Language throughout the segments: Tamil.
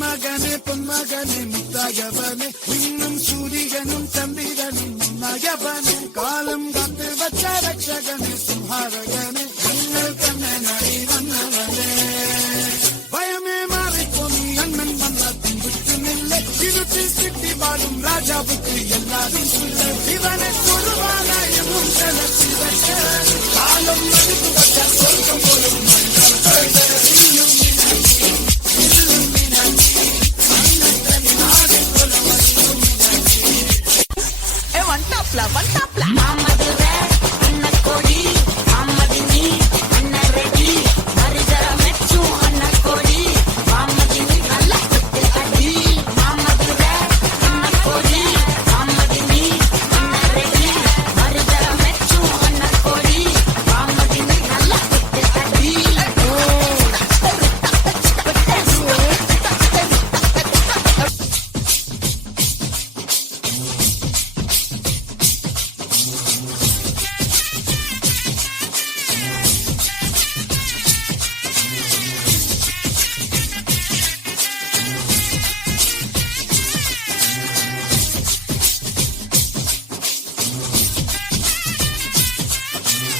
மகனே பொன்மகனே முத்தாயவனே இன்னும் சூரியனும் சந்திரனும் முன்னாயவனே காலம் காத்து வச்ச ரட்சகனே சும்ஹாரகனே இன்னல் கண்ணனடி வந்தவனே பயமே மாறிப்போம் அண்ணன் வந்தா பின்புற்று நில்லை இருட்டு சிட்டி வாழும் ராஜாவுக்கு எல்லாரும் சொல்ல இவனை பொதுவானாயமும் செலுத்தி வச்ச காலம் மதிப்பு வச்ச சொர்க்கம் போலும்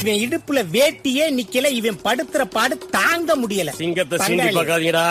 இவன் இடுப்புல வேட்டியே நிக்கல, இவன் படுத்துற பாடு தாங்க முடியல. சிங்கத்தை சீண்டி பார்க்காதீங்கடா.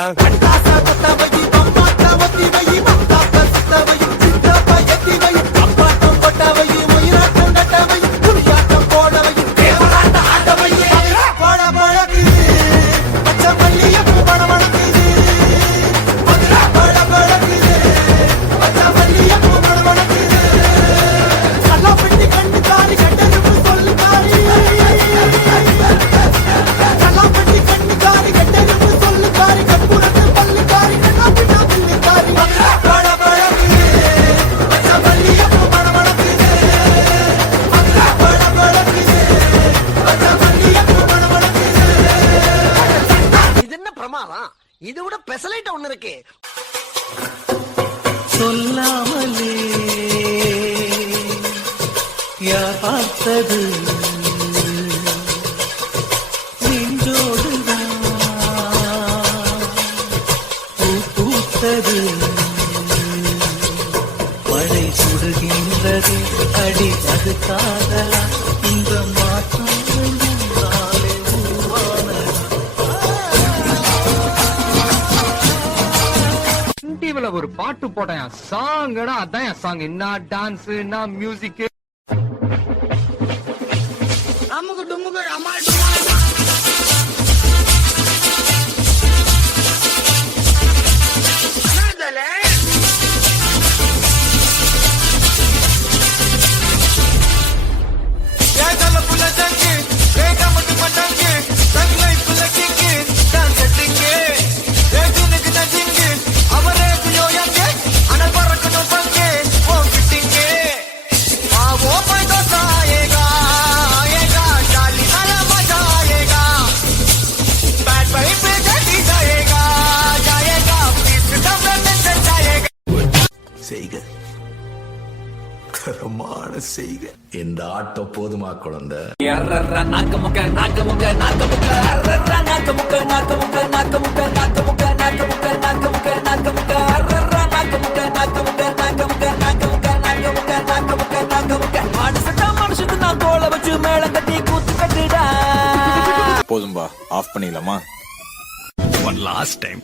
இது விட பெசலைட் ஒண்ணு இருக்கு. சொல்லாமலே யார் பார்த்தது நெஞ்சோடுதான் பூத்தது மழை சுடுகின்றது அடி அது காதலா இந்த மாற்றம் ஒரு பாட்டு போட்டேன் சாங்கடா, அதான் சாங். என்ன டான்ஸ், என்ன மியூசிக். அமுகு டுமுகு அமால் செய்க. இந்த ஆட்டம் போதுமா குழந்தை? போதும்பா, ஆஃப் பண்ணிடலாமா? One last time.